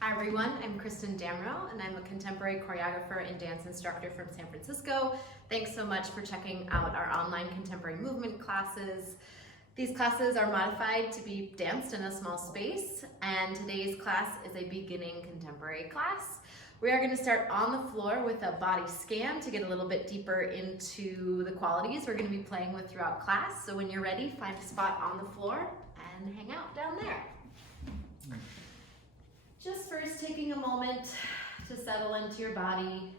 Hi everyone, I'm Kristen Damrow and I'm a contemporary choreographer and dance instructor from San Francisco. Thanks so much for checking out our online contemporary movement classes. These classes are modified to be danced in a small space, and today's class is a beginning contemporary class. We are going to start on the floor with a body scan to get a little bit deeper into the qualities we're going to be playing with throughout class. So when you're ready, find a spot on the floor and hang out down there. Just first taking a moment to settle into your body.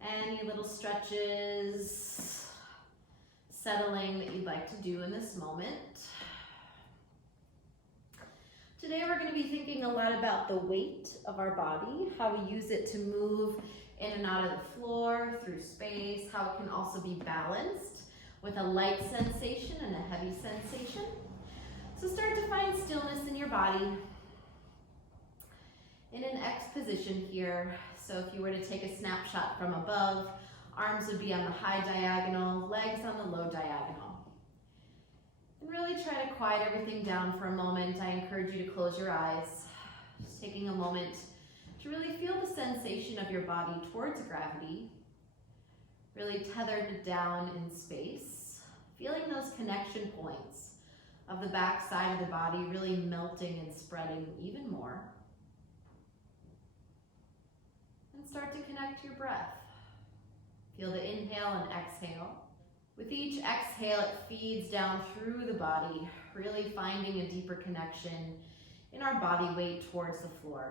Any little stretches, settling that you'd like to do in this moment. Today we're going to be thinking a lot about the weight of our body, how we use it to move in and out of the floor, through space, how it can also be balanced with a light sensation and a heavy sensation. So start to find stillness in your body. In an X position here, so if you were to take a snapshot from above, arms would be on the high diagonal, legs on the low diagonal. And really try to quiet everything down for a moment. I encourage you to close your eyes, just taking a moment to really feel the sensation of your body towards gravity, really tethered down in space, feeling those connection points of the back side of the body really melting and spreading even more. And start to connect your breath. Feel the inhale and exhale. With each exhale, it feeds down through the body, really finding a deeper connection in our body weight towards the floor.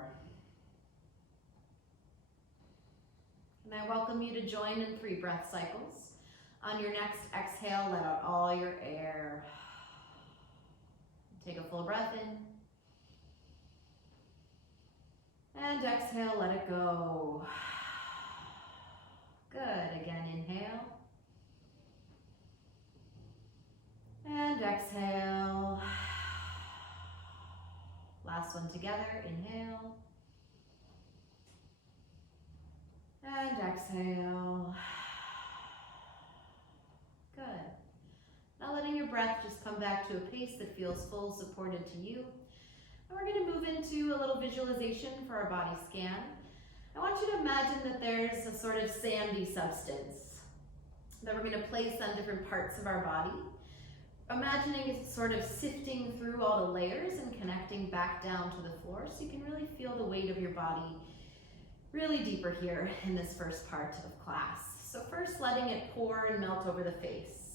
And I welcome you to join in 3 breath cycles. On your next exhale, let out all your air. Take a full breath in. And exhale, let it go. Good, again, inhale. And exhale. Last one together, inhale. And exhale. Good. Now letting your breath just come back to a pace that feels full, supported to you. And we're going to move into a little visualization for our body scan. I want you to imagine that there's a sort of sandy substance that we're going to place on different parts of our body. Imagining it sort of sifting through all the layers and connecting back down to the floor so you can really feel the weight of your body really deeper here in this first part of class. So first letting it pour and melt over the face.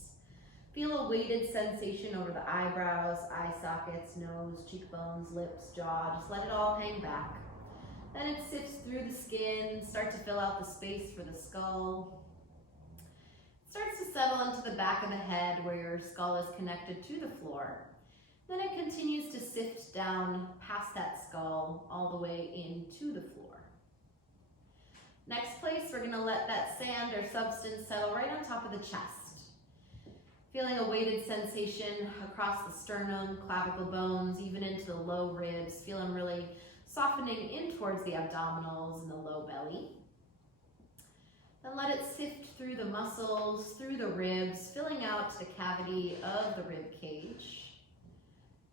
Feel a weighted sensation over the eyebrows, eye sockets, nose, cheekbones, lips, jaw. Just let it all hang back. Then it sifts through the skin, start to fill out the space for the skull. It starts to settle into the back of the head where your skull is connected to the floor. Then it continues to sift down past that skull all the way into the floor. Next place, we're going to let that sand or substance settle right on top of the chest. Feeling a weighted sensation across the sternum, clavicle bones, even into the low ribs, feeling really softening in towards the abdominals and the low belly. Then let it sift through the muscles, through the ribs, filling out the cavity of the rib cage.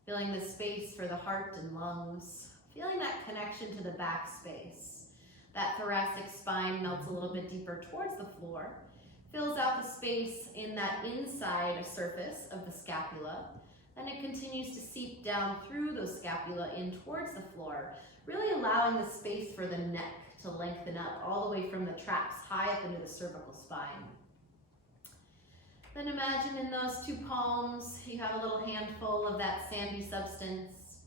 Feeling the space for the heart and lungs. Feeling that connection to the back space. That thoracic spine melts a little bit deeper towards the floor. Fills out the space in that inside surface of the scapula. Then it continues to seep down through those scapula in towards the floor, really allowing the space for the neck to lengthen up all the way from the traps high up into the cervical spine. Then imagine in those 2 palms, you have a little handful of that sandy substance.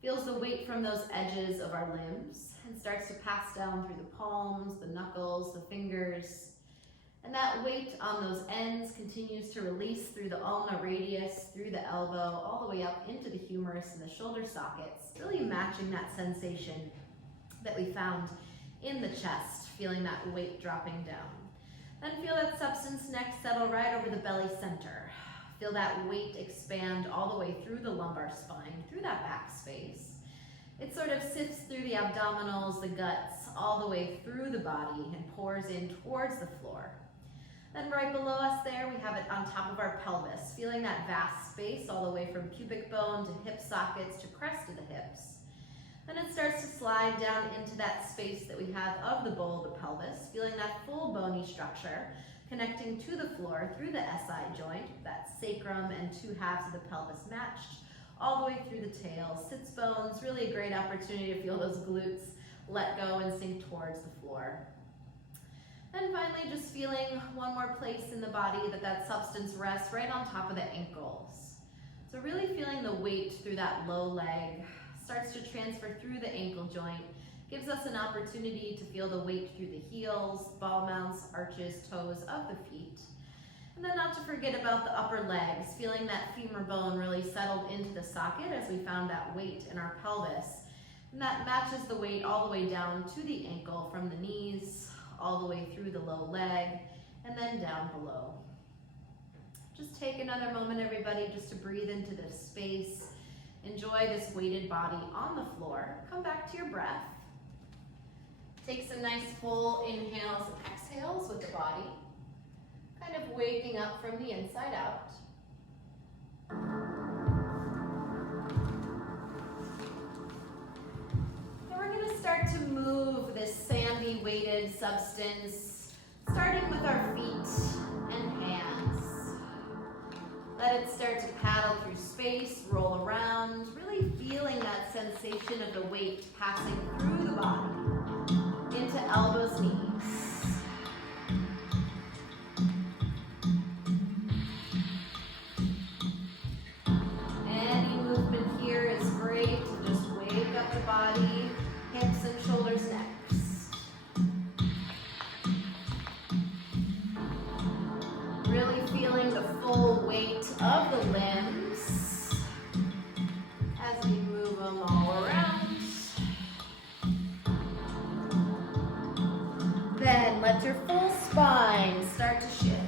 Feels the weight from those edges of our limbs and starts to pass down through the palms, the knuckles, the fingers. And that weight on those ends continues to release through the ulna radius, through the elbow, all the way up into the humerus and the shoulder sockets, really matching that sensation that we found in the chest, feeling that weight dropping down. Then feel that substance next settle right over the belly center. Feel that weight expand all the way through the lumbar spine, through that back space. It sort of sifts through the abdominals, the guts, all the way through the body and pours in towards the floor. Then right below us there, we have it on top of our pelvis, feeling that vast space all the way from pubic bone to hip sockets to crest of the hips. Then it starts to slide down into that space that we have of the bowl of the pelvis, feeling that full bony structure, connecting to the floor through the SI joint, that sacrum and two halves of the pelvis matched, all the way through the tail, sits bones, really a great opportunity to feel those glutes let go and sink towards the floor. And finally, just feeling one more place in the body that substance rests right on top of the ankles. So really feeling the weight through that low leg, starts to transfer through the ankle joint, gives us an opportunity to feel the weight through the heels, ball mounts, arches, toes of the feet. And then not to forget about the upper legs, feeling that femur bone really settled into the socket as we found that weight in our pelvis. And that matches the weight all the way down to the ankle from the knees, all the way through the low leg, and then down below. Just take another moment, everybody, just to breathe into this space. Enjoy this weighted body on the floor. Come back to your breath. Take some nice full inhales and exhales with the body. Kind of waking up from the inside out. Then we're going to start to move this sandy weighted substance, starting with our feet and hands. Let it start to paddle through space, roll around, really feeling that sensation of the weight passing through the body into elbows, knees. Any movement here is great to just wake up the body, hips and shoulders next. Really feeling the full weight of the limbs as we move them all around. Then let your full spine start to shift.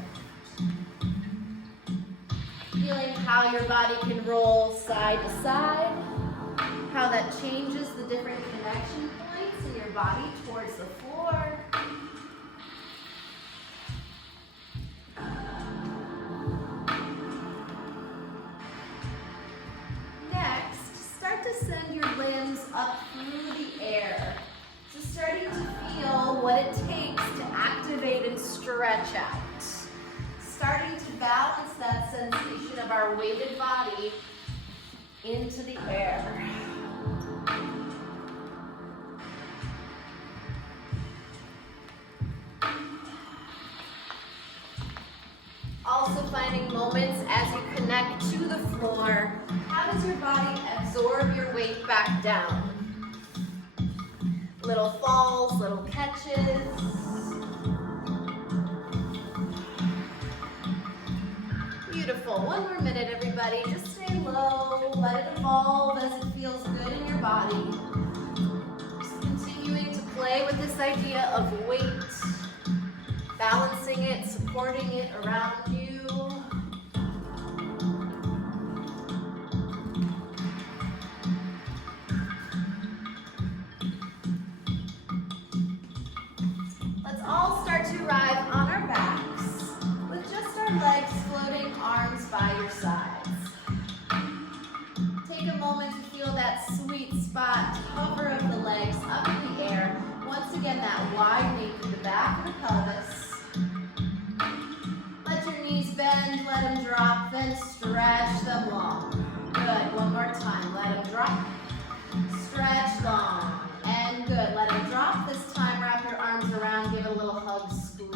Feeling how your body can roll side to side, how that changes the different connection points in your body towards the floor. Next, start to send your limbs up through the air. So starting to feel what it takes to activate and stretch out. Starting to balance that sensation of our weighted body into the air. Also finding moments as you connect to the floor. How does your body absorb your weight back down? Little falls, little catches. Beautiful. One more minute, everybody. Just stay low. Let it evolve as it feels good in your body. Just continuing to play with this idea of weight. Balancing it, supporting it around you. Let's all start to arrive on our backs with just our legs floating, arms by your sides. Take a moment to feel that sweet spot, hover of the legs up in the air. Once again, that widening through the back of the pelvis. Let your knees bend, let them drop, then stretch them long. Good, one more time, let them drop. Stretch long, and good, let them drop. This time, wrap your arms around, give it a little hug, squeeze.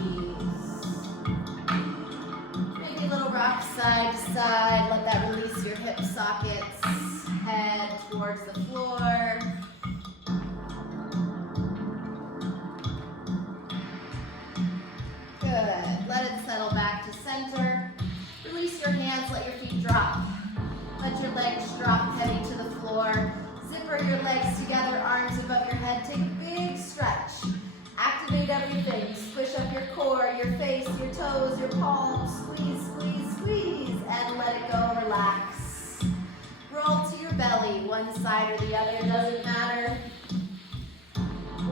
Maybe a little rock side to side, let that release your hip sockets. Head towards the floor. Good. Let it settle back to center. Release your hands, let your feet drop. Let your legs drop heavy to the floor. Zipper your legs together, arms above your head. Take a big stretch. Activate everything. Squish up your core, your face, your toes, your palms. Squeeze, squeeze, squeeze. And let it go, relax. Roll to your belly, one side or the other, doesn't matter.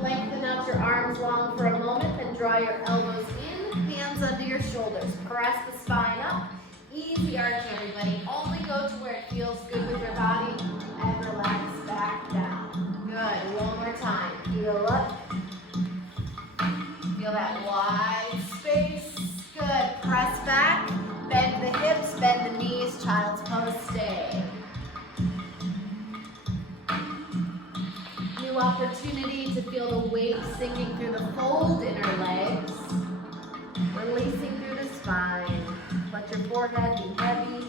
Lengthen out your arms long for a moment, then draw your elbows in, hands under your shoulders. Press the spine up. Easy arch, everybody. Only go to where it feels good with your body and relax back down. Good. One more time. new opportunity to feel the weight sinking through the fold inner legs, releasing through the spine. Let your forehead be heavy.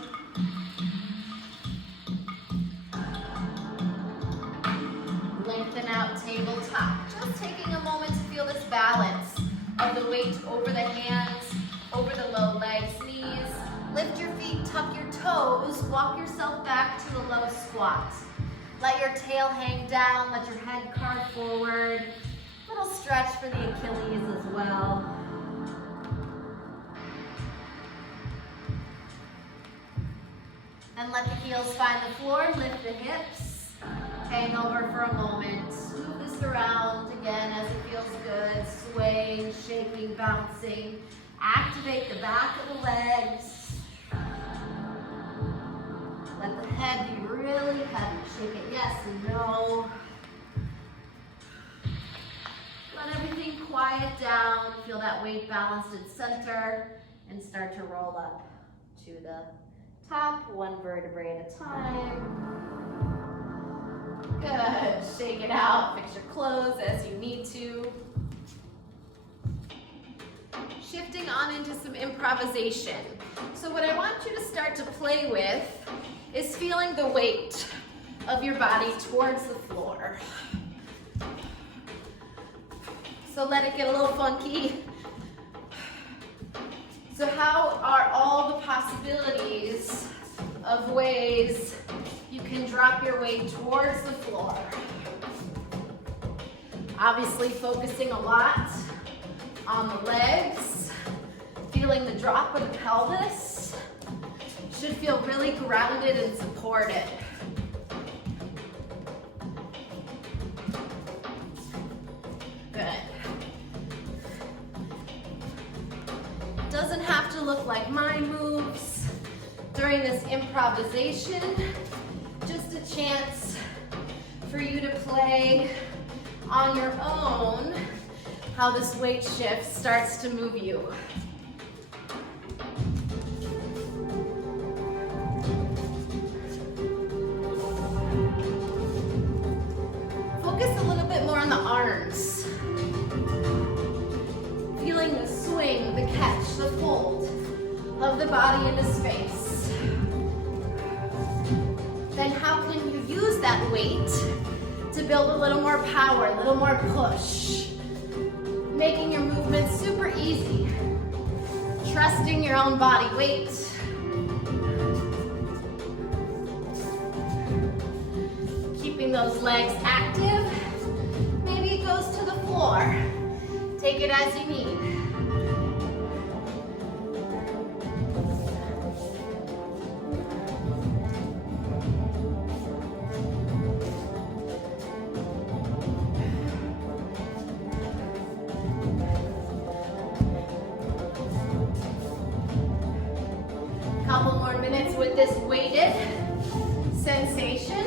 Lengthen out tabletop. Just taking a moment to feel this balance of the weight over the hands, over the low legs, knees. Lift your feet, tuck your toes, walk yourself back to a low squat. Let your tail hang down, let your head carve forward. Little stretch for the Achilles as well. And let the heels find the floor, lift the hips, hang over for a moment. Move this around again as it feels good, swaying, shaking, bouncing. Activate the back of the legs. Let the head be really heavy. Shake it yes and no. Let everything quiet down. Feel that weight balanced at center and start to roll up to the top, one vertebrae at a time. Good. Shake it out. Fix your clothes as you need to. Shifting on into some improvisation. So what I want you to start to play with is feeling the weight of your body towards the floor. So let it get a little funky. So how are all the possibilities of ways you can drop your weight towards the floor? Obviously focusing a lot on the legs, feeling the drop of the pelvis. Should feel really grounded and supported. Good. Doesn't have to look like my moves during this improvisation. Just a chance for you to play on your own how this weight shift starts to move you. Focus a little bit more on the arms. Feeling the swing, the catch, the fold of the body into space. Then how can you use that weight to build a little more power, a little more push? Making your movements super easy. Trusting your own body weight. Keeping those legs active. Maybe it goes to the floor. Take it as you need. Couple more minutes with this weighted sensation.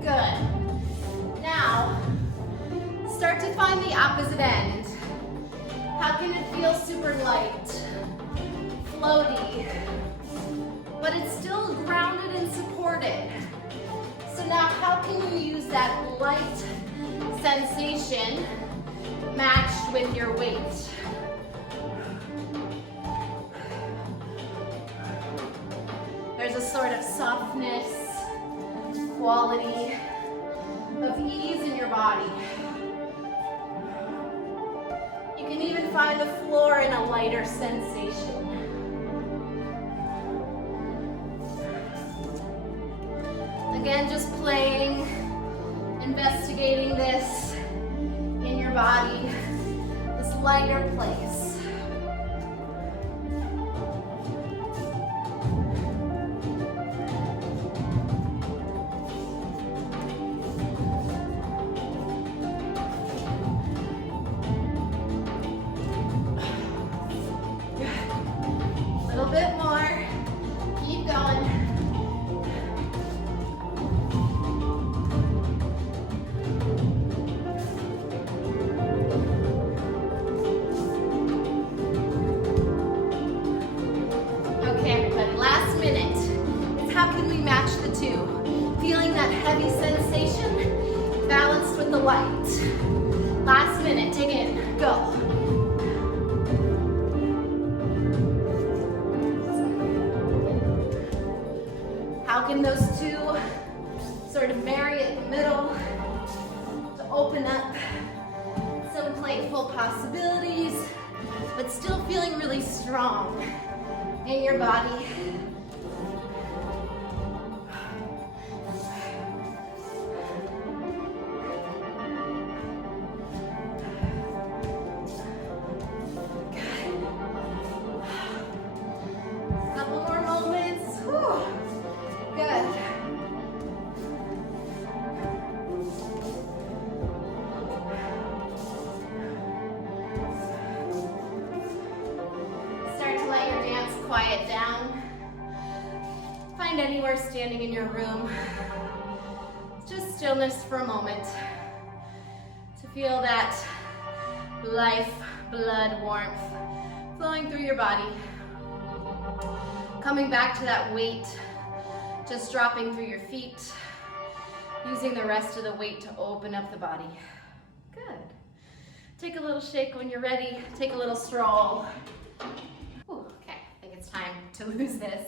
Good. Now, start to find the opposite end. How can it feel super light, floaty, but it's still grounded and supported? So now how can you use that light sensation matched with your weight? There's a sort of softness, quality of ease in your body. You can even find the floor in a lighter sensation. Again, just playing, investigating this in your body, this lighter place. A little bit more. Keep going. light. Last minute, dig in, go. How can those two sort of marry in the middle to open up some playful possibilities, but still feeling really strong in your body. Couple more moments. Whew. Good. Quiet down. Find anywhere standing in your room. Just stillness for a moment to feel that life, blood, warmth flowing through your body. Coming back to that weight, just dropping through your feet, using the rest of the weight to open up the body. Good. Take a little shake when you're ready. Take a little stroll. It's time to lose this.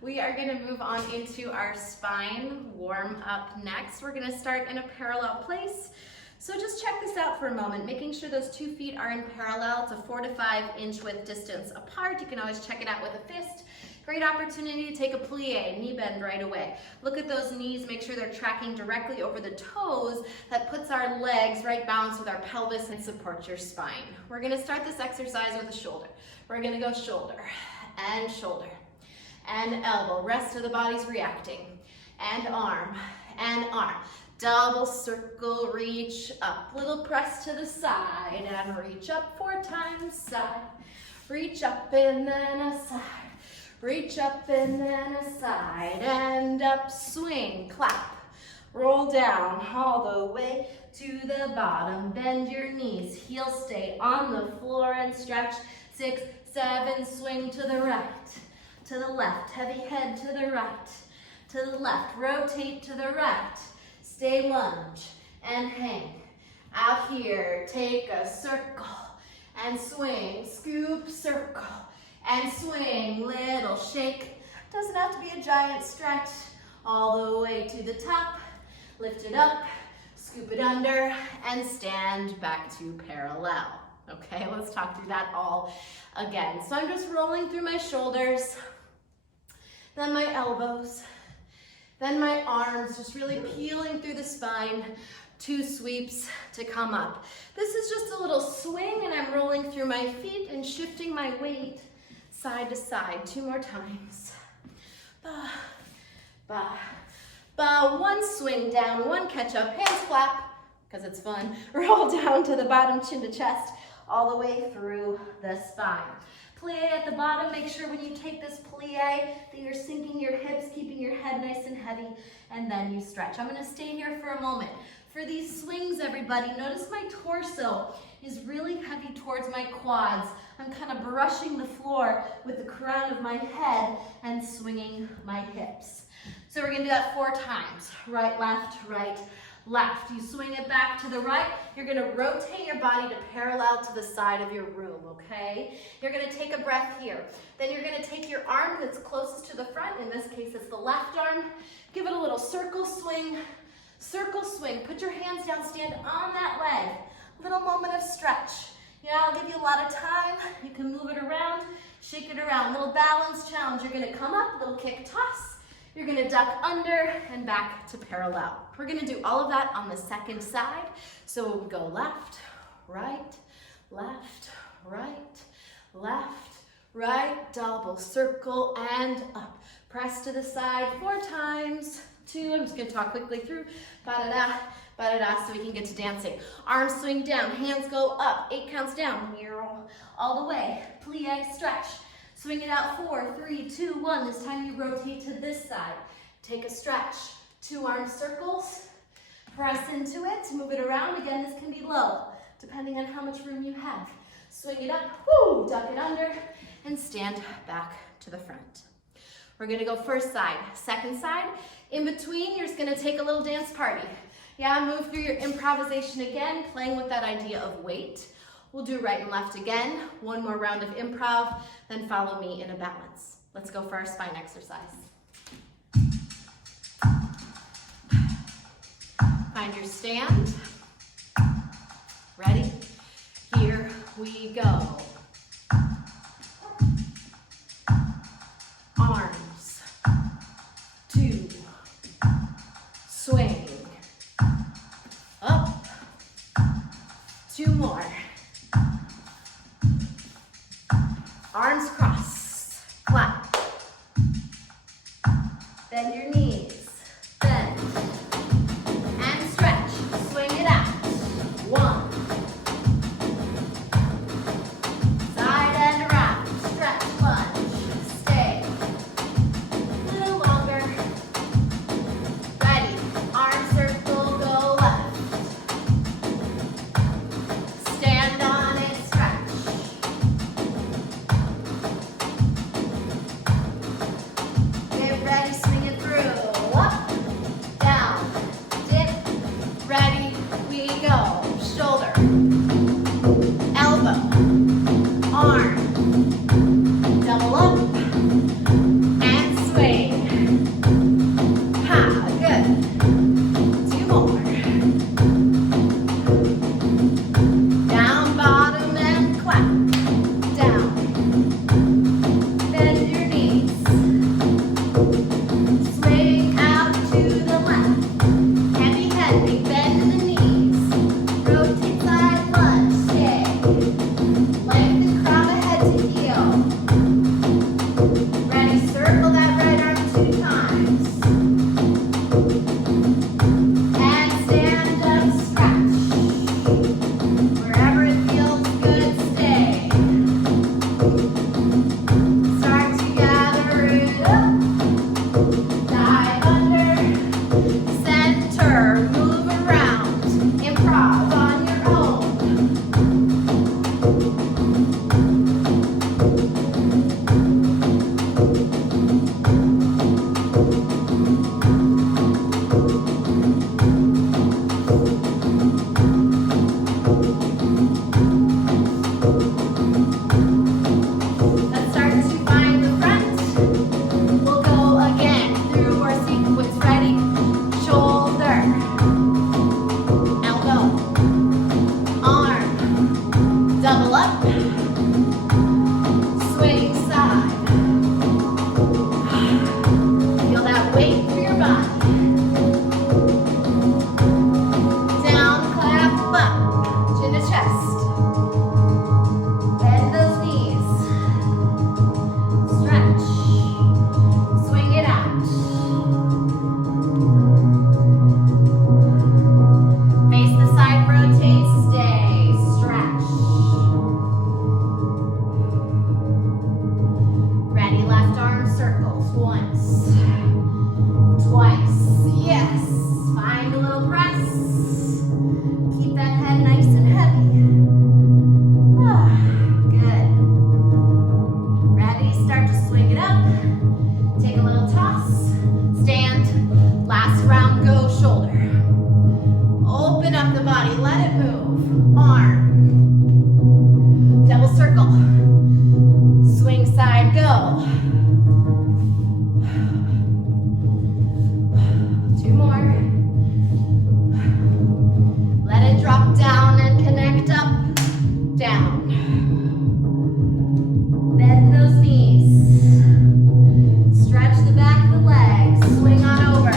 We are going to move on into our spine warm up next. We're going to start in a parallel place. So just check this out for a moment, making sure those 2 feet are in parallel. It's a 4 to 5 inch width distance apart. You can always check it out with a fist. Great opportunity to take a plie, knee bend right away. Look at those knees, make sure they're tracking directly over the toes. That puts our legs right balanced with our pelvis and supports your spine. We're going to start this exercise with a shoulder. We're going to go shoulder and shoulder and elbow. Rest of the body's reacting. And arm and arm. Double circle, reach up. Little press to the side and reach up 4 times. Side. Reach up and then a side. Reach up and then a side. And up, swing, clap. Roll down all the way to the bottom. Bend your knees. Heels stay on the floor and stretch. 6, 7, swing to the right, to the left, heavy head to the right, to the left, rotate to the right, stay lunge and hang. Out here, take a circle and swing, scoop, circle and swing, little shake. Doesn't have to be a giant stretch, all the way to the top, lift it up, scoop it under and stand back to parallel. Okay, let's talk through that all again. So I'm just rolling through my shoulders, then my elbows, then my arms, just really peeling through the spine, 2 sweeps to come up. This is just a little swing and I'm rolling through my feet and shifting my weight side to side. 2 more times. Ba, ba, ba. 1 swing down, 1 catch up, hands clap, because it's fun. Roll down to the bottom, chin to chest, all the way through the spine. Plie at the bottom. Make sure when you take this plie that you're sinking your hips, keeping your head nice and heavy, and then you stretch. I'm going to stay here for a moment. For these swings, everybody, notice my torso is really heavy towards my quads. I'm kind of brushing the floor with the crown of my head and swinging my hips. So we're going to do that 4 times. Right, left, left. You swing it back to the right. You're going to rotate your body to parallel to the side of your room, okay? You're going to take a breath here. Then you're going to take your arm that's closest to the front. In this case, it's the left arm. Give it a little circle swing. Circle swing. Put your hands down. Stand on that leg. Little moment of stretch. Yeah, I'll give you a lot of time. You can move it around, shake it around. Little balance challenge. You're going to come up, little kick toss. You're going to duck under and back to parallel. We're going to do all of that on the second side. So we'll go left, right, left, right, double circle and up. Press to the side 4 times. 2, I'm just going to talk quickly through. Ba-da-da, ba-da-da, so we can get to dancing. Arms swing down, hands go up, 8 counts down. All the way, plie, stretch. Swing it out 4, 3, 2, 1. This time you rotate to this side. Take a stretch. 2 arm circles. Press into it. Move it around. Again, this can be low, depending on how much room you have. Swing it up. Woo, duck it under, and stand back to the front. We're going to go first side. Second side. In between, you're just going to take a little dance party. Yeah, move through your improvisation again, playing with that idea of weight. We'll do right and left again. One more round of improv, then follow me in a balance. Let's go for our spine exercise. Find your stand. Ready? Here we go. Arms, 2, swing, up, 2 more. Arms cross, clap. Bend your knees, bend, and stretch. Swing it out. 1. Side and around, stretch, lunge, stay. A little longer. Ready, arm circle, go left. Stand on it, stretch. Get ready, swing it through. Up, down, dip. Ready, we go. Shoulder, elbow, arm, double up, and swing. Ha, good. 2 more. Down, bottom, and clap. Down. Bend your knees. Swing out to the left. Heavy head, big bend in the knees. Rotate side, lunge, stay. Lengthen, crown of head to heel. Ready, circle that right arm 2 times. And stand up, stretch. Wherever it feels good, stay. Start to gather it up. Dive under. Center. Move around. Improv on your own. Let's start to find the front. We'll go again through our sequence. Ready? Shoulder, elbow, arm, double up, swing side. Feel that weight through your body. Down, clap, up, chin to chest. Bend those knees. Stretch. Swing it out. Face the side, rotate, stay. Stretch. Ready, left arm circles. Once. Twice. Yes. Find a little press. Keep that head nice and heavy. Ah, good. Ready? Start to swing it up. Take a little toss. Stand. Last round, go shoulder. Open up the body, let it move. Arm. Double circle. Swing side, go. 2 more. Let it drop down and connect up, down. Bend those knees. Stretch the back of the legs. Swing on over.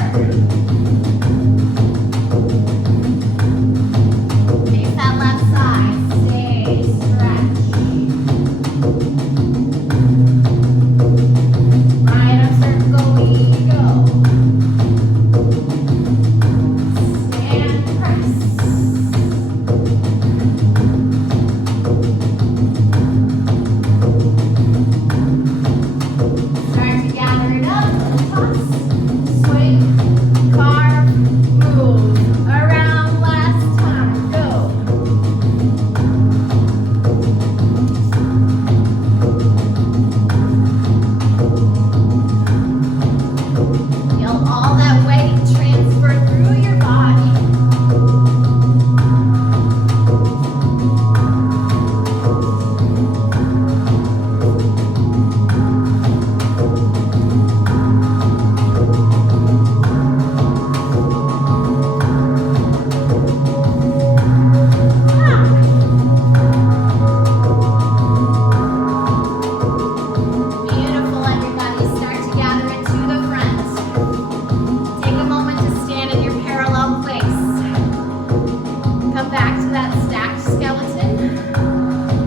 back to that stacked skeleton.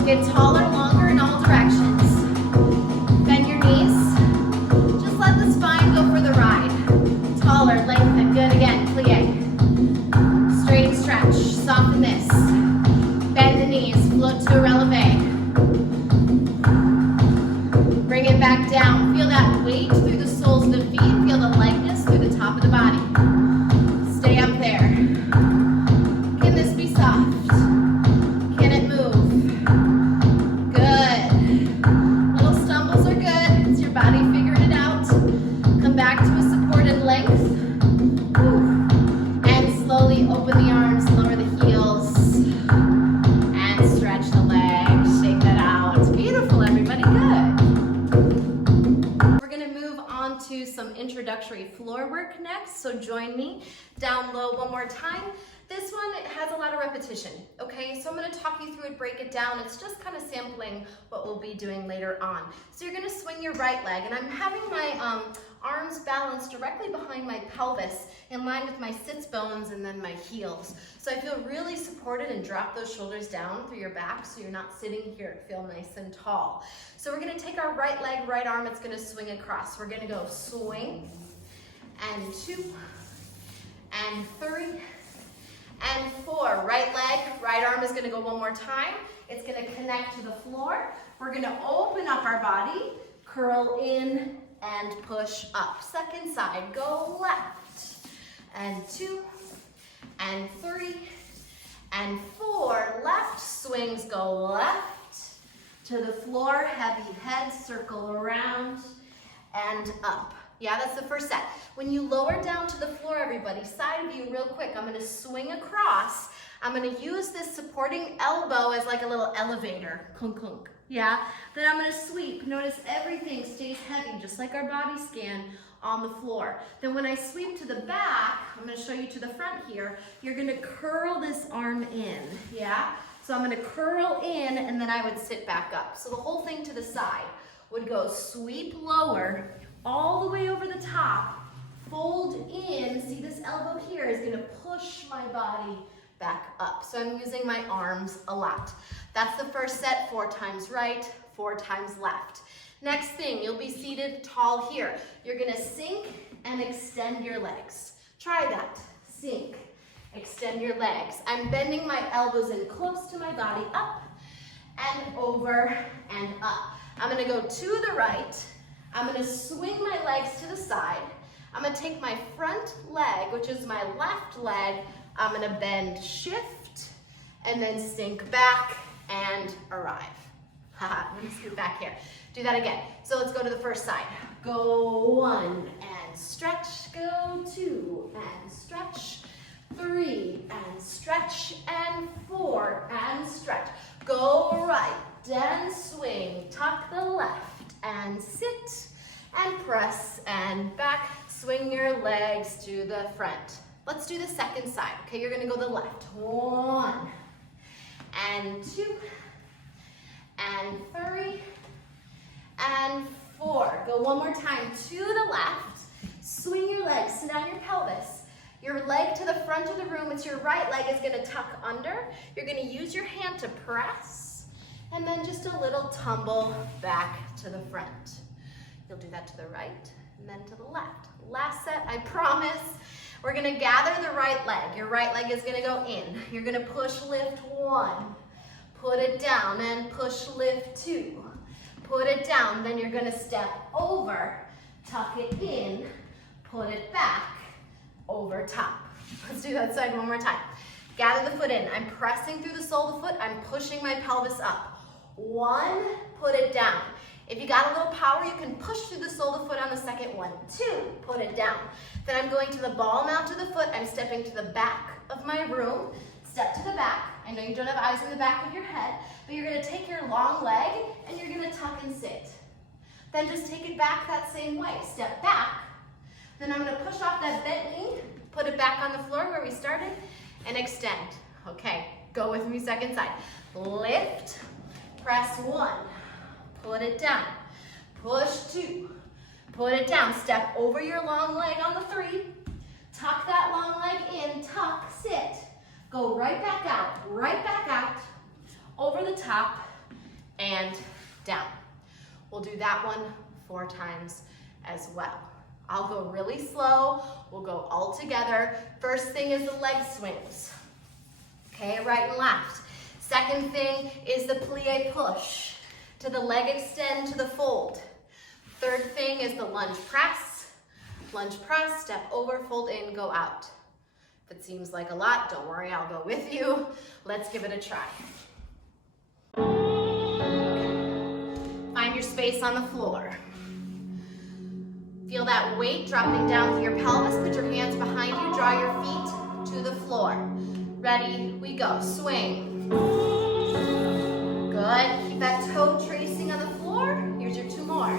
Get taller, longer in all directions. Bend your knees. Just let the spine go for the ride. Taller, lengthen, good again, plie. Straight stretch, soften this. Bend the knees, float to a releve. Bring it back down. Feel that weight through the soles of the feet. Feel the lightness through the top of the body. Stay up there. Can this be soft? Can it move? Good. Little stumbles are good. It's your body figuring it out. Come back to a supported length. Whew. And slowly open the arms, lower the heels. And stretch the legs. Shake that out. Beautiful, everybody. Good. We're going to move on to some introductory floor work next. So join me down low one more time. This one has a lot of repetition, okay? So I'm gonna talk you through it, break it down. It's just kind of sampling what we'll be doing later on. So you're gonna swing your right leg, and I'm having my arms balanced directly behind my pelvis, in line with my sits bones and then my heels. So I feel really supported, and drop those shoulders down through your back so you're not sitting here. Feel nice and tall. So we're gonna take our right leg, right arm, it's gonna swing across. We're gonna go swing, and 2, and 3, and 4. Right leg, right arm is gonna go one more time. It's gonna connect to the floor. We're gonna open up our body, curl in, and push up. Second side, go left, and 2, and 3, and 4. Left swings, go left to the floor, heavy head, circle around, and up. Yeah, that's the first set. When you lower down to the floor, everybody, side view real quick. I'm gonna swing across. I'm gonna use this supporting elbow as like a little elevator. Clunk, clunk. Yeah? Then I'm gonna sweep. Notice everything stays heavy, just like our body scan on the floor. Then when I sweep to the back, I'm gonna show you to the front here, you're gonna curl this arm in. Yeah? So I'm gonna curl in, and then I would sit back up. So the whole thing to the side would go sweep lower, all the way over the top, fold in. See, this elbow here is gonna push my body back up. So I'm using my arms a lot. That's the first set, 4 times right, 4 times left. Next thing, you'll be seated tall here. You're gonna sink and extend your legs. Try that, sink, extend your legs. I'm bending my elbows in close to my body, up and over and up. I'm gonna go to the right. I'm gonna swing my legs to the side. I'm gonna take my front leg, which is my left leg, I'm gonna bend, shift, and then sink back and arrive. Haha, let me scoot back here. Do that again. So let's go to the first side. Go 1 and stretch, go 2 and stretch, 3 and stretch, and 4 and stretch. Go right and swing, tuck the left, and sit, and press, and back. Swing your legs to the front. Let's do the second side, okay? You're gonna go the left. 1, and 2, and 3, and 4. Go one more time to the left. Swing your legs, sit on your pelvis. Your leg to the front of the room, it's your right leg is gonna tuck under. You're gonna use your hand to press, and then just a little tumble back to the front. You'll do that to the right, and then to the left. Last set, I promise. We're gonna gather the right leg. Your right leg is gonna go in. You're gonna push, lift 1, put it down, and push, lift 2. Put it down, then you're gonna step over, tuck it in, put it back, over top. Let's do that side one more time. Gather the foot in. I'm pressing through the sole of the foot. I'm pushing my pelvis up. 1, put it down. If you got a little power, you can push through the sole of the foot on the second one. 2, put it down. Then I'm going to the ball mount of the foot. I'm stepping to the back of my room. Step to the back. I know you don't have eyes in the back of your head, but you're gonna take your long leg and you're gonna tuck and sit. Then just take it back that same way. Step back. Then I'm gonna push off that bent knee, put it back on the floor where we started, and extend. Okay, go with me second side. Lift, press 1, put it down, push 2, put it down, step over your long leg on the 3, tuck that long leg in, tuck, sit, Go right back out, over the top, and down. We'll do that one 4 times as well. I'll go really slow. We'll go all together. First thing is the leg swings. Okay, right and left. Second thing is the plie push. To the leg extend to the fold. Third thing is the lunge press. Lunge press, step over, fold in, go out. If it seems like a lot, don't worry, I'll go with you. Let's give it a try. Find your space on the floor. Feel that weight dropping down through your pelvis. Put your hands behind you. Draw your feet to the floor. Ready, we go. Swing. Good. Keep that toe tracing on the floor. Here's your 2 more.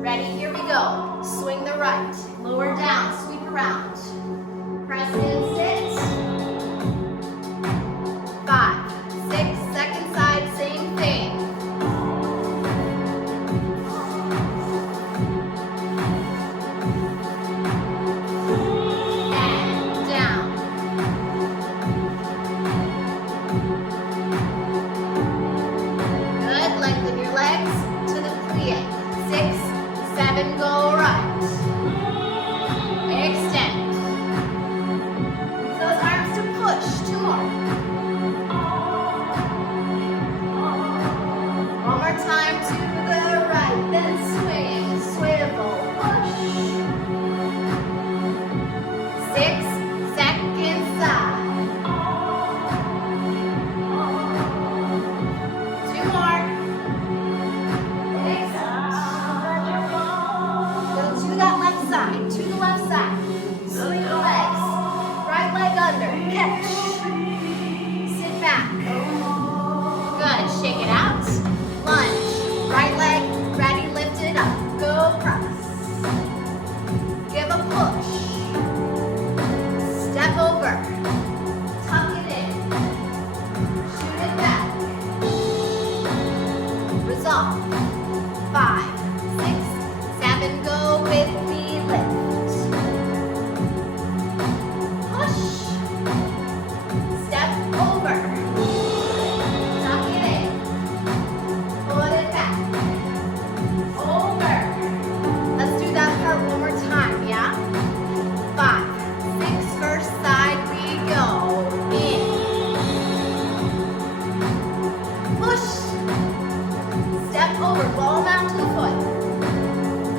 Ready, here we go. Swing the right. Lower down, sweep around. Press in, sit. 5, 6, second side, same thing. And down. Good, lengthen your legs to the plie. 6, 7, go right. Extend. Use those arms to push. 2 more. One more time to the right, then swing, swivel, push. 6 seconds side. 2 more. Extend. Go to that left side, to the left side. Swing the legs. Right leg under, catch. Sit back. Good, shake it out. Lunge, right leg, ready, lift it up. Go press. Give a push. Step over. Tuck it in. Shoot it back. Resolve. 5, 6, 7, go with me, lift. Push. Step over. Tuck it in. Put it back. Over. Let's do that part one more time, yeah? 5, 6, first side, we go. In. Push. Step over, ball down to the foot.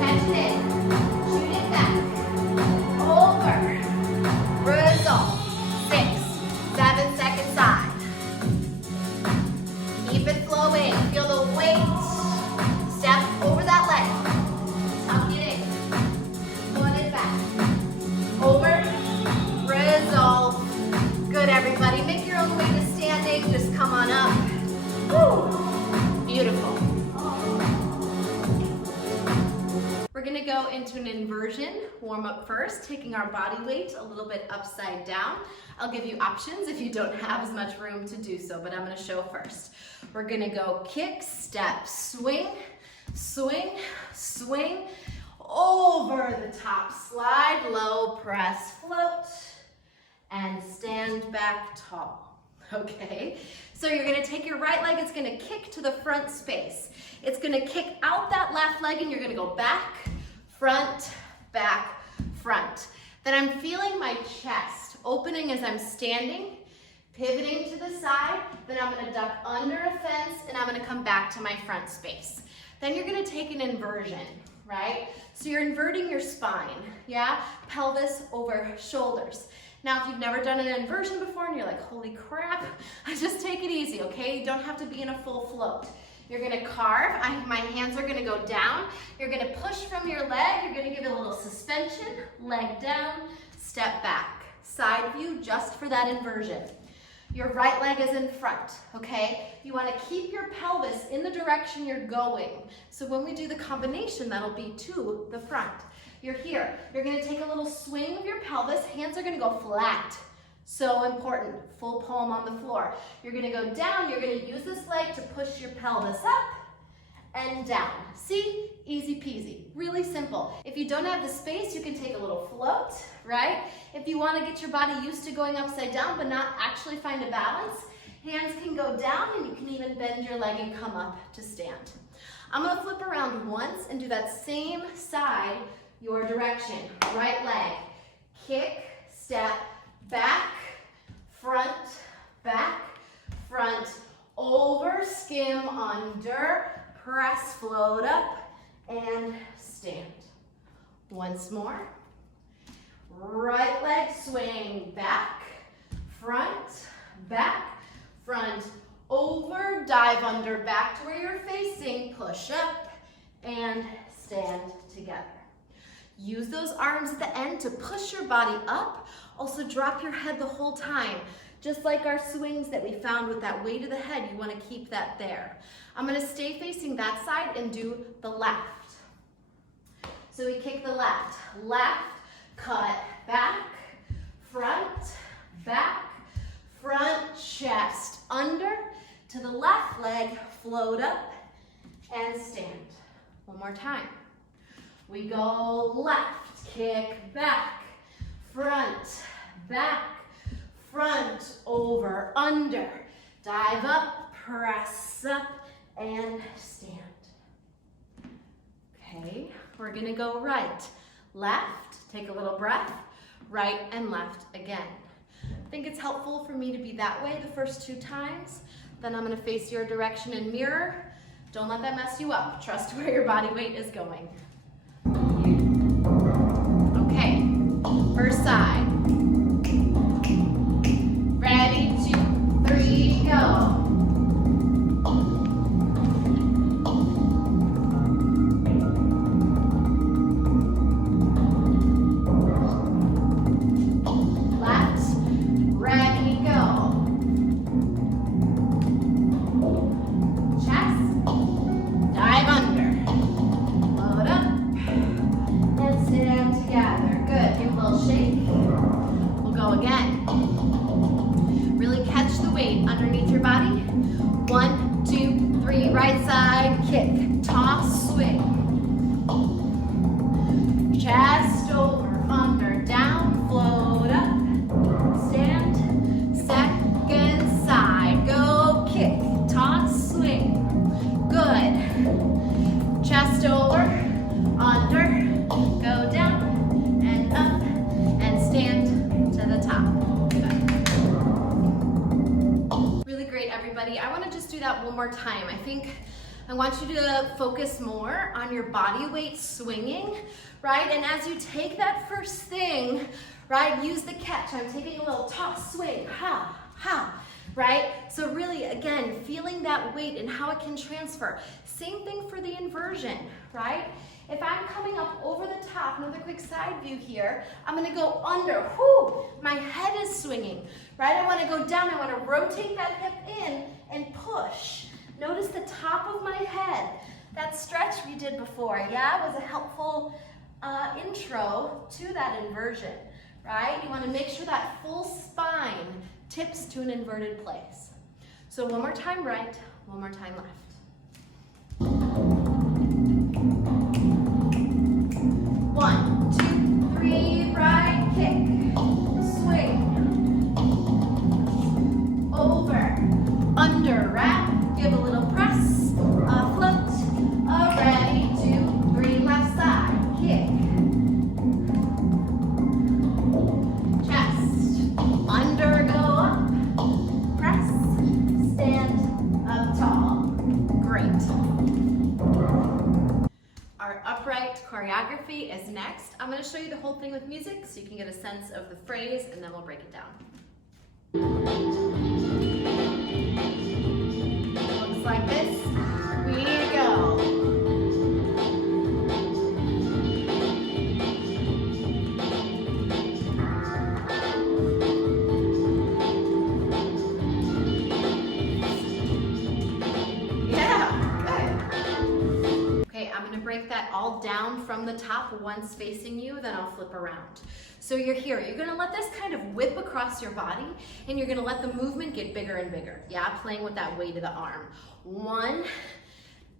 Catch it in. Shoot it back. Over. Resolve. 6, 7, second side. Keep it flowing. Feel the weight. Step over that leg. Tuck it in. Put it back. Over. Resolve. Good, everybody. Make your own way to standing. Just come on up. Woo. Beautiful. We're gonna go into an inversion. Warm up first, taking our body weight a little bit upside down. I'll give you options if you don't have as much room to do so, but I'm gonna show first. We're gonna go kick, step, swing, swing, swing, over the top, slide, low, press, float, and stand back tall, okay? So you're gonna take your right leg, it's gonna kick to the front space. It's gonna kick out that left leg and you're gonna go back, front, Then I'm feeling my chest opening as I'm standing, pivoting to the side, then I'm gonna duck under a fence and I'm gonna come back to my front space. Then you're gonna take an inversion, right? So you're inverting your spine, yeah? Pelvis over shoulders. Now, if you've never done an inversion before and you're like, holy crap, just take it easy, okay? You don't have to be in a full float. You're gonna carve, my hands are gonna go down. You're gonna push from your leg, you're gonna give it a little suspension, leg down, step back. Side view just for that inversion. Your right leg is in front, okay? You wanna keep your pelvis in the direction you're going. So when we do the combination, that'll be to the front. You're here, you're gonna take a little swing of your pelvis, hands are gonna go flat. So important, full palm on the floor. You're gonna go down, you're gonna use this leg to push your pelvis up and down. See? Easy peasy, really simple. If you don't have the space, you can take a little float, right? If you want to get your body used to going upside down but not actually find a balance, hands can go down and you can even bend your leg and come up to stand. I'm going to flip around once and do that same side, your direction. Right leg, kick, step, back, front, over, skim, under, press, float up, and stand. Once more. Right leg swing, back, front, over, dive under, back to where you're facing, push up, and stand together. Use those arms at the end to push your body up. Also drop your head the whole time. Just like our swings that we found with that weight of the head, you want to keep that there. I'm going to stay facing that side and do the left. So we kick the left, cut, back, front, chest, under, to the left leg, float up, and stand. One more time. We go left, kick, back, front, over, under, dive up, press up, and stand. Okay, we're gonna go right, left, take a little breath, right and left again. I think it's helpful for me to be that way the first 2 times. Then I'm gonna face your direction and mirror. Don't let that mess you up. Trust where your body weight is going. Okay, first side. Ready, 2, 3, go. Chest over, under, down, float up, stand, second side, go, kick, toss, swing, good, chest over, under, go down, and up, and stand to the top, good. Really great, everybody. I want to just do that one more time. I want you to focus more on your body weight swinging, right? And as you take that first thing, right, use the catch. I'm taking a little toss, swing, ha, ha, right? So really, again, feeling that weight and how it can transfer. Same thing for the inversion, right? If I'm coming up over the top, another quick side view here, I'm gonna go under, whoo, my head is swinging, right? I wanna go down, I wanna rotate that hip in and push. Notice the top of my head. That stretch we did before, yeah, was a helpful intro to that inversion, right? You want to make sure that full spine tips to an inverted place. So one more time right, one more time left. 1, 2, 3, right, kick, swing, over, under, wrap, give a little press, a float, a ready, 2, 3, left side, kick, chest, under, go up, press, stand up tall, great. Our upright choreography is next. I'm going to show you the whole thing with music so you can get a sense of the phrase and then we'll break it down. Looks like this. We go. Yeah, good. Okay, I'm gonna break that all down from the top once facing you, then I'll flip around. So you're here, you're gonna let this kind of whip across your body and you're gonna let the movement get bigger and bigger. Yeah, playing with that weight of the arm. 1,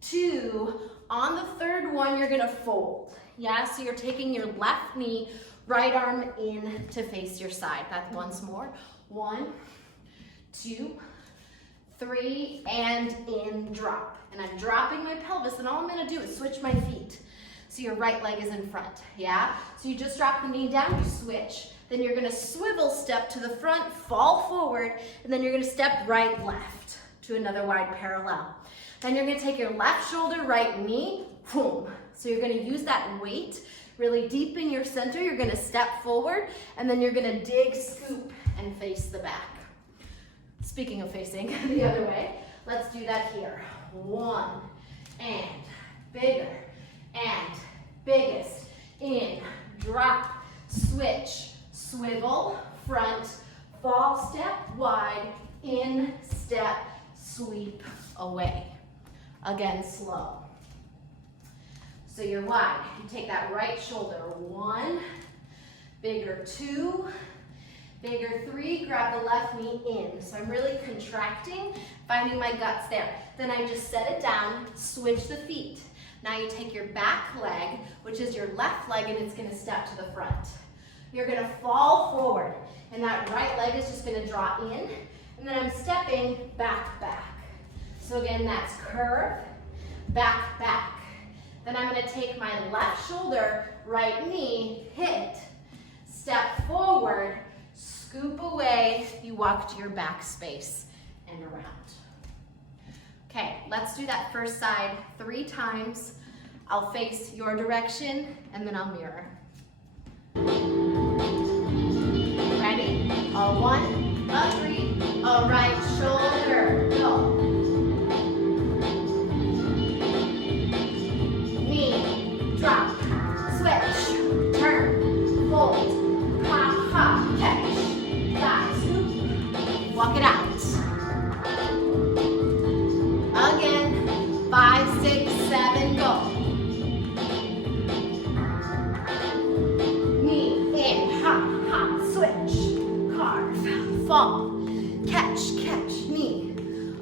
2. On the third one, you're gonna fold. Yeah, so you're taking your left knee, right arm in to face your side. That's once more. 1, 2, 3, and in, drop. And I'm dropping my pelvis, and all I'm gonna do is switch my feet. So your right leg is in front, yeah? So you just drop the knee down, you switch. Then you're gonna swivel step to the front, fall forward, and then you're gonna step right, left to another wide parallel. Then you're gonna take your left shoulder, right knee, boom. So you're gonna use that weight, really deep in your center. You're gonna step forward, and then you're gonna dig, scoop, and face the back. Speaking of facing the other way, let's do that here. 1, and bigger, and biggest, in, drop, switch, swivel, front, fall, step, wide, in, step, sweep, away. Again, slow. So you're wide. You take that right shoulder. 1, bigger 2, bigger 3. Grab the left knee in. So I'm really contracting, finding my guts there. Then I just set it down, switch the feet. Now you take your back leg, which is your left leg, and it's gonna step to the front. You're gonna fall forward, and that right leg is just gonna draw in, and then I'm stepping back, back. So again, that's curve, back, back. Then I'm gonna take my left shoulder, right knee, hit, step forward, scoop away, you walk to your back space and around. Okay, let's do that first side 3 times. I'll face your direction and then I'll mirror. Ready? A 1, a 3, a right shoulder, go. Knee, drop, switch, turn, fold, hop, hop, catch, dive, scoop, walk it out. Again, 5, 6, 7, go. Knee in, hop, hop, switch, carve, fall, catch, catch, knee,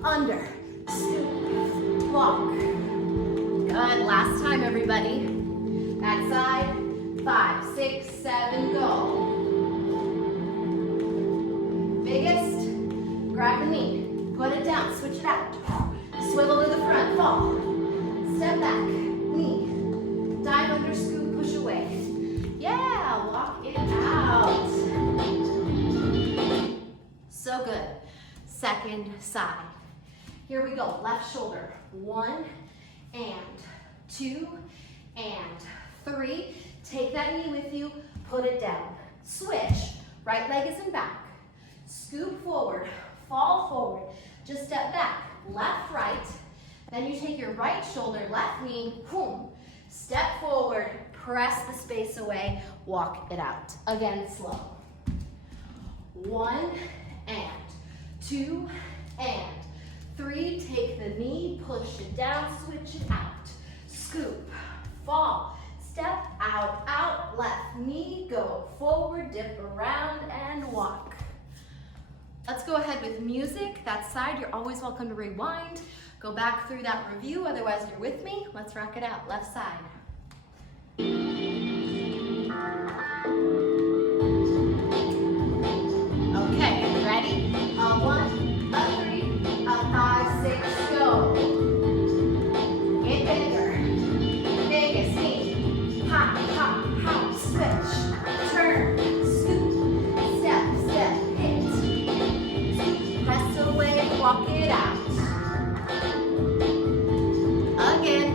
under, scoop, walk. Good, last time everybody. That side, 5, 6, 7, go. Biggest, grab the knee, put it down, switch it out. Swivel to the front, fall. Step back, knee. Dive under, scoop, push away. Yeah, walk it out. So good. Second side. Here we go, left shoulder. 1, and 2, and 3. Take that knee with you, put it down. Switch, right leg is in back. Scoop forward, fall forward. Just step back. Left, right, then you take your right shoulder, left knee, boom, step forward, press the space away, walk it out. Again, slow. 1, and 2, and 3, take the knee, push it down, switch it out. Scoop, fall, step out, out, left knee, go forward, dip around, and walk. Let's go ahead with music. That side, you're always welcome to rewind. Go back through that review, otherwise you're with me. Let's rock it out. Left side. Okay, ready? A 1, a 3, a 5, 6, go. Get bigger. Biggest knee. Hop, hop, hop, switch. Turn, scoop, step, step, hit. Press away, walk it out. Again,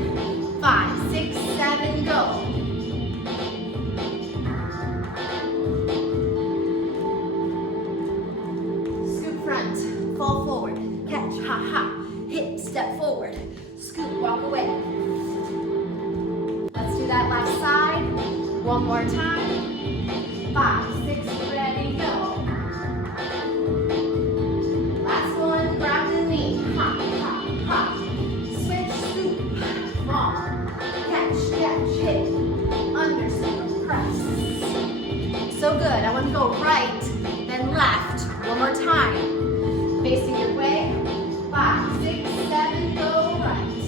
5, 6, 7, go. Scoop front, fall forward, catch, ha ha, hit, step forward, scoop, walk away. Let's do that last side, one more time. 5, 6, ready, go. So good. I want to go right, then left. One more time. Facing your way. 5, 6, 7, go right.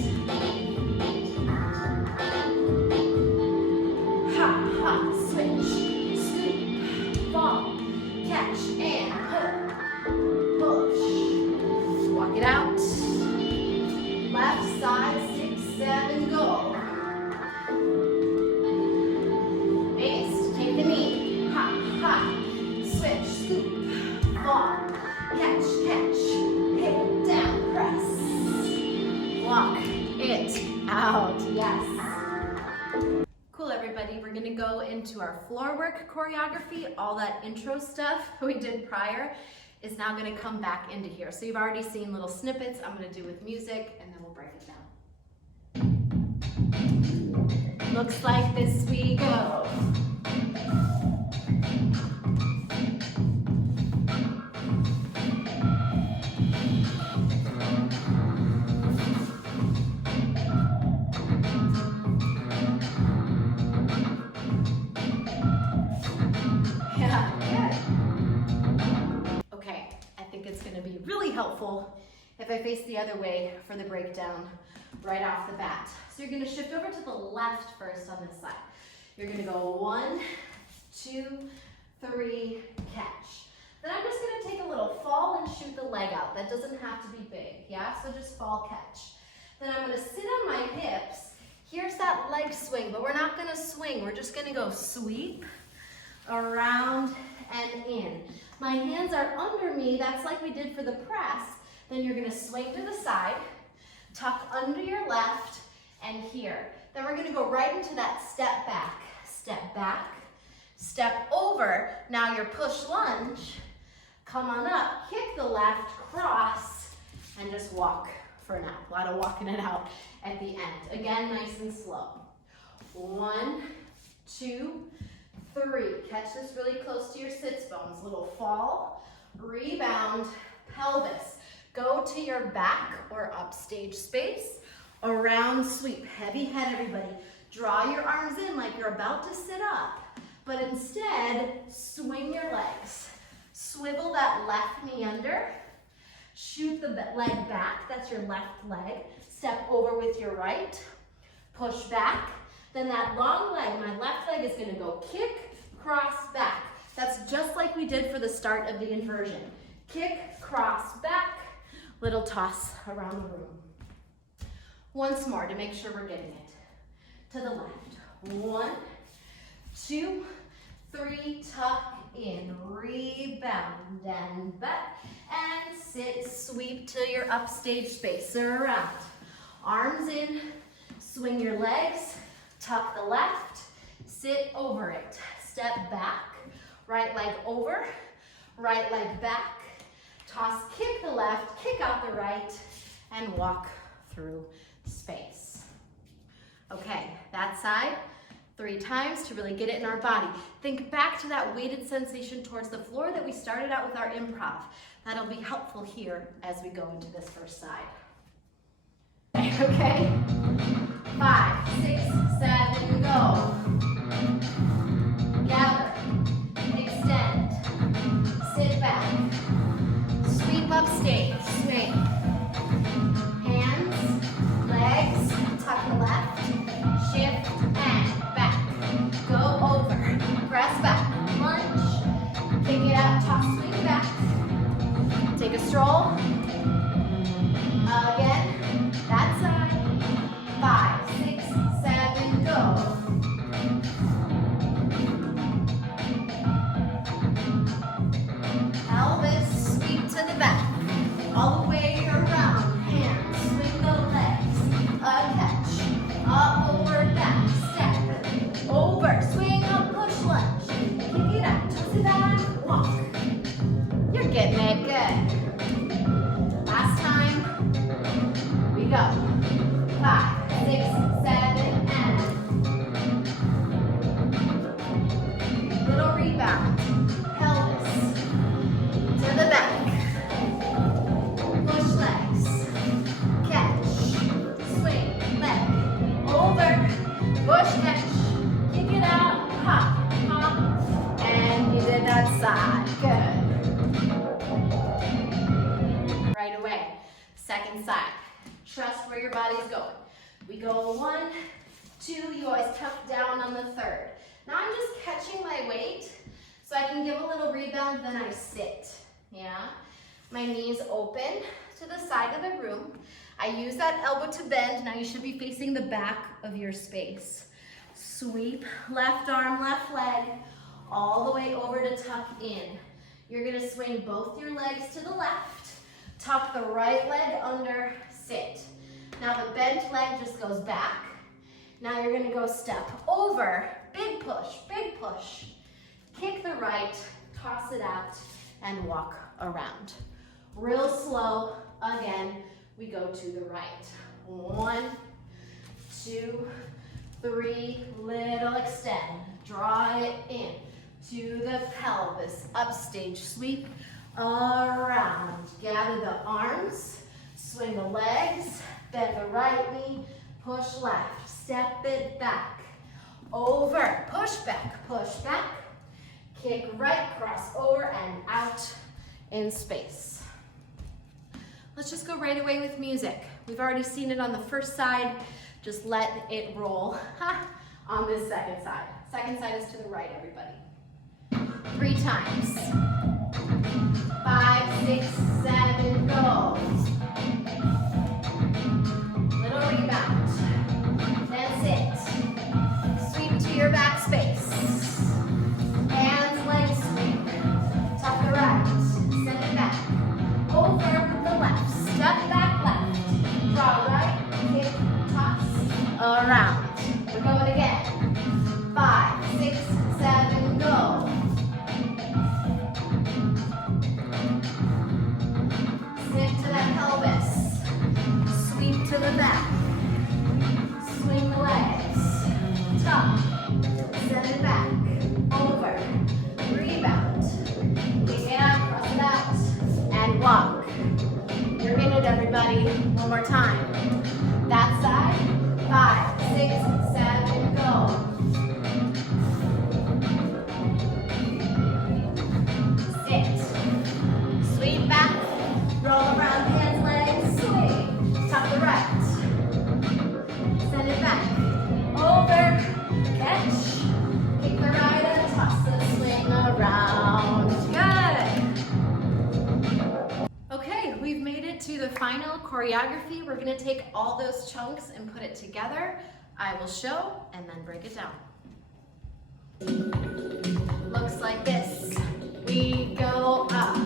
gonna go into our floor work choreography. All that intro stuff we did prior is now gonna come back into here. So you've already seen little snippets I'm gonna do with music, and then we'll break it down. Looks like this we go. Helpful if I face the other way for the breakdown right off the bat. So you're going to shift over to the left first on this side. You're going to go 1, 2, 3, catch. Then I'm just going to take a little fall and shoot the leg out. That doesn't have to be big, yeah? So just fall, catch. Then I'm going to sit on my hips. Here's that leg swing, but we're not going to swing. We're just going to go sweep, around, and in. My hands are under me, that's like we did for the press. Then you're gonna swing to the side, tuck under your left, and here. Then we're gonna go right into that step back, step over. Now your push lunge, come on up, kick the left, cross, and just walk for now. A lot of walking it out at the end. Again, nice and slow. 1, 2, 3, catch this really close to your sits bones. Little fall, rebound, pelvis. Go to your back or upstage space. Around sweep, heavy head everybody. Draw your arms in like you're about to sit up, but instead swing your legs. Swivel that left knee under. Shoot the leg back, that's your left leg. Step over with your right. Push back. Then that long leg, my left leg is gonna go kick, cross, back. That's just like we did for the start of the inversion. Kick, cross, back, little toss around the room. Once more to make sure we're getting it. To the left. 1, 2, 3, tuck in, rebound, and back, and sit, sweep to your upstage space, around. Arms in, swing your legs, tuck the left, sit over it, step back, right leg over, right leg back, toss, kick the left, kick out the right, and walk through space. Okay, that side, 3 times to really get it in our body. Think back to that weighted sensation towards the floor that we started out with our improv. That'll be helpful here as we go into this first side. Okay? 5, 6, 7, go. Gather, extend, sit back, sweep up stage, swing. Hands, legs, tuck the left, shift, and back. Go over, press back, lunge, kick it out, toss, swing back. Take a stroll. Again, that side. 5, 6, 7, go. Pelvis, sweep to the back. All the way around. Hands, swing the legs. A catch. Up, over, back. Step. Over. Swing up, push lunge. Kick it out. Toss it back. Walk. You're getting it. Good. Last time. We go. 5, 6, 7, and little rebound. Pelvis to the back. Push legs. Catch. Swing. Leg. Over. Push catch. Kick it out. Hop. Hop. And you did that side. Good. Right away. Second side. Trust where your body's going. We go 1, 2, you always tuck down on the 3rd. Now I'm just catching my weight so I can give a little rebound, then I sit, yeah? My knees open to the side of the room. I use that elbow to bend. Now you should be facing the back of your space. Sweep, left arm, left leg, all the way over to tuck in. You're gonna swing both your legs to the left, tuck the right leg under, sit. Now the bent leg just goes back. Now you're gonna go step over, big push. Kick the right, toss it out, and walk around. Real slow, again, we go to the right. 1, 2, 3, little extend. Draw it in to the pelvis, upstage sweep, around. Gather the arms, swing the legs, bend the right knee, push left, step it back, over, push back, kick right, cross over and out in space. Let's just go right away with music. We've already seen it on the first side, just let it roll on this second side. Second side is to the right, everybody. 3 times. 5, 6, 7, go. Little rebound. Then sit. Sweep to your back space. Hands, legs sweep. Tuck the right. Send it back. Over with the left. Step back left. Draw right. Kick. Toss. Around. We're going again. 5, 6, 7, go. Snip to that pelvis. Sweep to the back. Swing the legs. Tuck. Send it back. Over. Rebound. Kick it out, cross it out. And walk. You're in it, everybody. One more time. That side. 5, 6, 7, go. Sit. Sweep back. Roll around, hands, legs, swing. Tuck the right. Send it back. Over. Catch. Kick the right and toss the swing around. Good. Okay, we've made it to the final choreography. We're gonna take all those chunks and put it together. I will show and then break it down. Looks like this. We go up.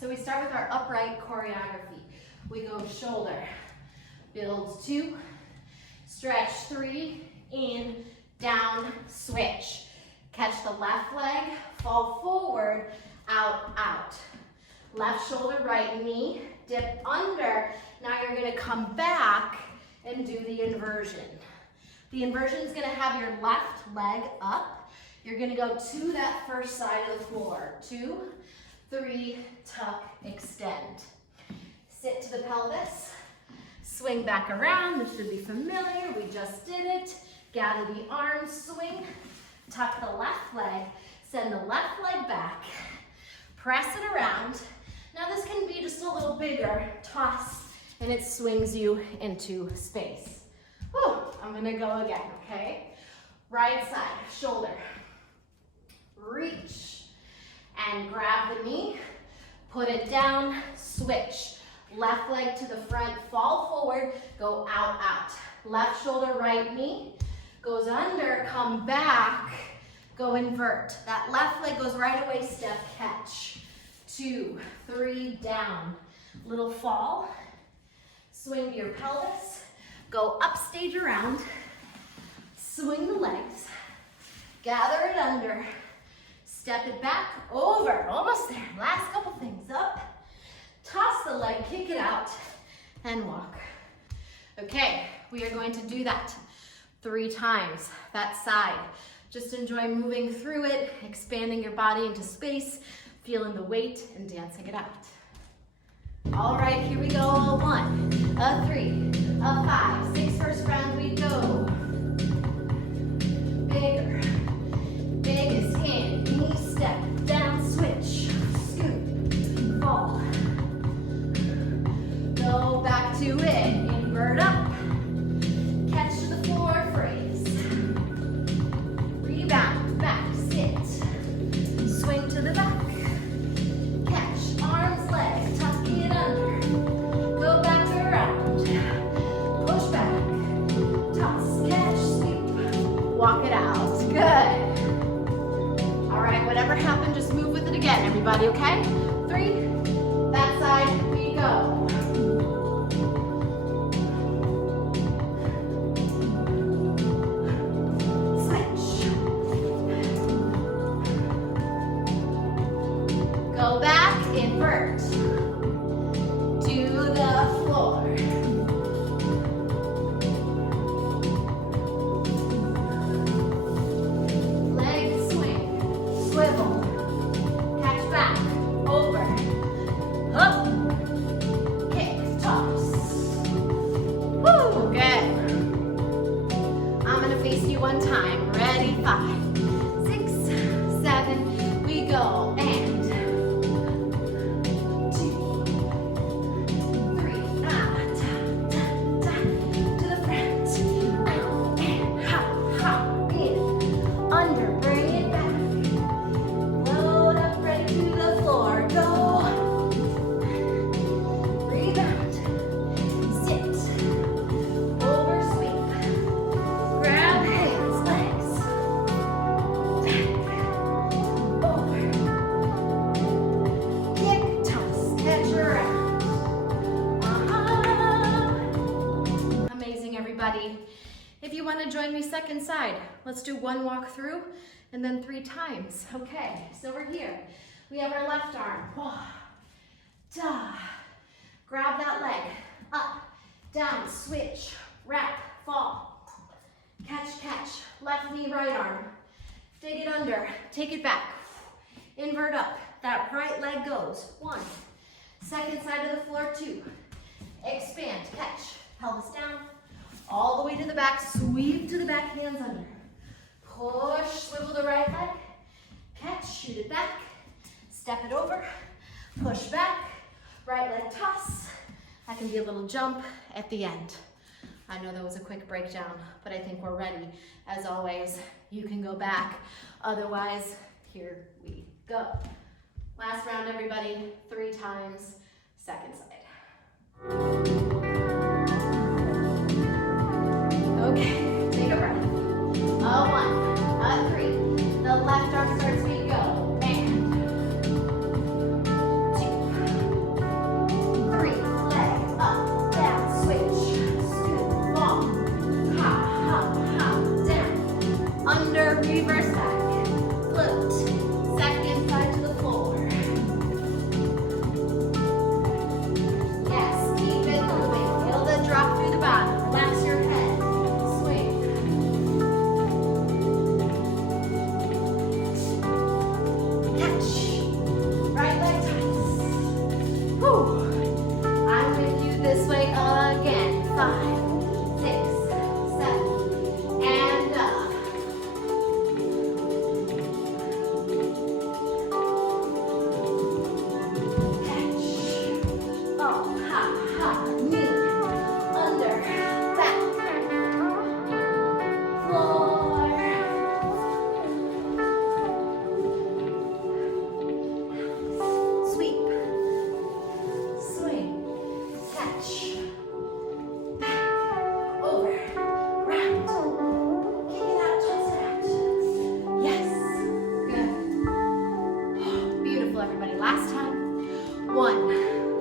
So we start with our upright choreography. We go shoulder, build 2, stretch 3, in, down, switch. Catch the left leg, fall forward, out, out. Left shoulder, right knee, dip under. Now you're gonna come back and do the inversion. The inversion is gonna have your left leg up. You're gonna go to that first side of the floor. 2, 3, tuck, extend. Sit to the pelvis, swing back around. This should be familiar, we just did it. Gather the arms, swing, tuck the left leg, send the left leg back, press it around. Now this can be just a little bigger, toss, and it swings you into space. Whew, I'm gonna go again, okay? Right side, shoulder. Reach and grab the knee, put it down, switch. Left leg to the front, fall forward, go out, out. Left shoulder, right knee, goes under, come back, go invert. That left leg goes right away, step, catch. 2, 3, down. Little fall, swing to your pelvis, go upstage around, swing the legs, gather it under, step it back, over, almost there. Last couple things, up, toss the leg, kick it out, and walk. Okay, we are going to do that 3 times, that side. Just enjoy moving through it, expanding your body into space, feeling the weight, and dancing it out. All right, here we go, a 1, a 3, a 5, 6, first round we go. Bigger, biggest in, knee step, down, switch, scoop, fall. Go back to it, invert up, Whatever happened, just move with it again, everybody, okay? 3, that side, we go. Switch. Go back, invert. To the floor. Leg swing, swivel, catch back, over, up, kick, toss. Woo, good. I'm gonna face you one time. Ready, 5, 6, 7, we go, and 2, 3, ta, ta, ta, to the front, out, and hop, in, under, bring it back, load up, ready to the floor, go, rebound, sit, over, sweep, grab hands, legs, back, over, kick, toss, catch your Amazing, everybody. If you want to join me second side, let's do one walk through and then 3 times. Okay, so we're here. We have our left arm. Da. Grab that leg. Up, down, switch, wrap, fall. Catch, catch. Left knee, right arm. Dig it under, take it back. Invert up. That right leg goes. 1. Second side of the floor, 2. Expand, catch. Pelvis down. All the way to the back, sweep to the back, hands under. Push, swivel the right leg. Catch, shoot it back. Step it over. Push back. Right leg toss. That can be a little jump at the end. I know that was a quick breakdown, but I think we're ready. As always, you can go back. Otherwise, here we go. Last round, everybody. 3 times, second side. Okay, take a breath. A 1, a 3. The left arm starts, we go. And 2, 3. Leg up, down, switch, scoop, fall. Hop, hop, hop, down. Under, reverse back. Float. Second side to the floor. Yes, keep it moving. Feel the drop through the bottom. Relax your head. Swing. Catch. Right leg tights. Whew. I'm with you this way again. 5, 6, 7, and up. Catch. Oh, ha, ha, knee. Under, back. Floor. Sweep. Swing. Catch. Back. Over. Round. Kick it out, toss it out. Yes. Good. Beautiful, everybody. Last time. 1,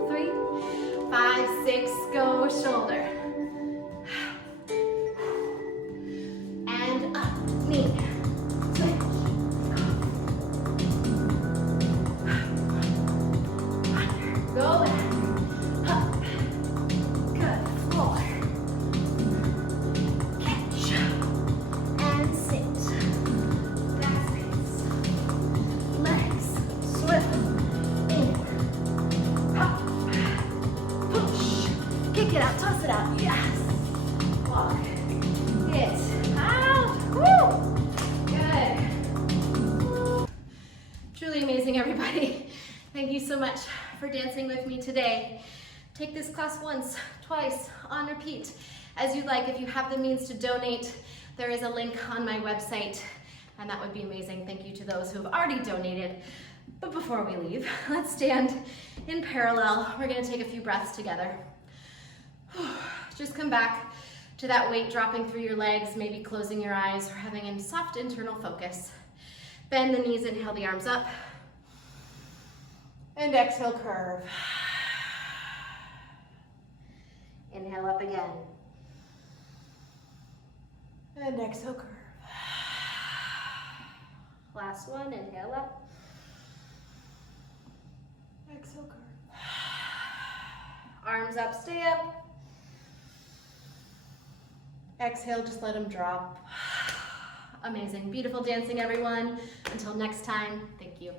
3, 5, 6, go shoulder. And up, knee. Switch. Under, go back. Up. Good. Floor. Catch. And sit. Back sits. Legs. Swivel. In. Up. Push. Kick it out. Toss it out. Yes. Walk. Hit. Out. Woo. Good. Truly amazing, everybody. Thank you so much for dancing with me today. Take this class once, twice, on repeat, as you'd like. If you have the means to donate, there is a link on my website, and that would be amazing. Thank you to those who have already donated. But before we leave, let's stand in parallel. We're gonna take a few breaths together. Just come back to that weight dropping through your legs, maybe closing your eyes or having a soft internal focus. Bend the knees, inhale the arms up. And exhale, curve. Inhale up again. And exhale, curve. Last one, inhale up. Exhale, curve. Arms up, stay up. Exhale, just let them drop. Amazing, beautiful dancing, everyone. Until next time, thank you.